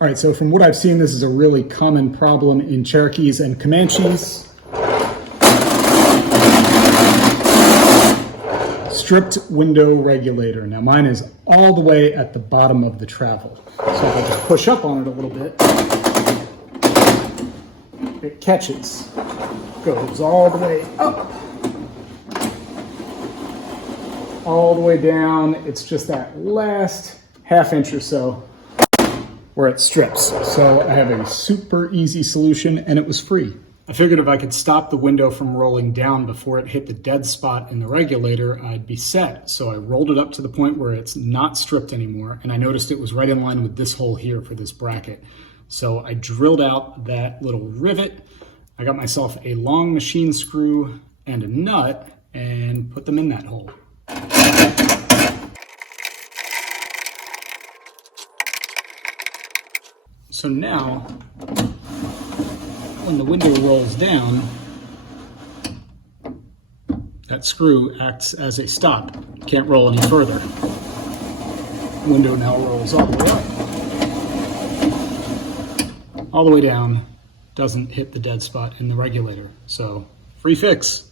All right, so from what I've seen, this is a really common problem in Cherokees and Comanches. Stripped window regulator. Now mine is all the way at the bottom of the travel. So if I just push up on it a little bit, it catches. Goes all the way up. All the way down. It's just that last half inch or so where it strips. So I have a super easy solution and it was free. I figured if I could stop the window from rolling down before it hit the dead spot in the regulator, I'd be set. So I rolled it up to the point where it's not stripped anymore, and I noticed it was right in line with this hole here for this bracket. So I drilled out that little rivet. I got myself a long machine screw and a nut and put them in that hole. So now, when the window rolls down, that screw acts as a stop. Can't roll any further. The window now rolls all the way up, all the way down, doesn't hit the dead spot in the regulator. So, free fix.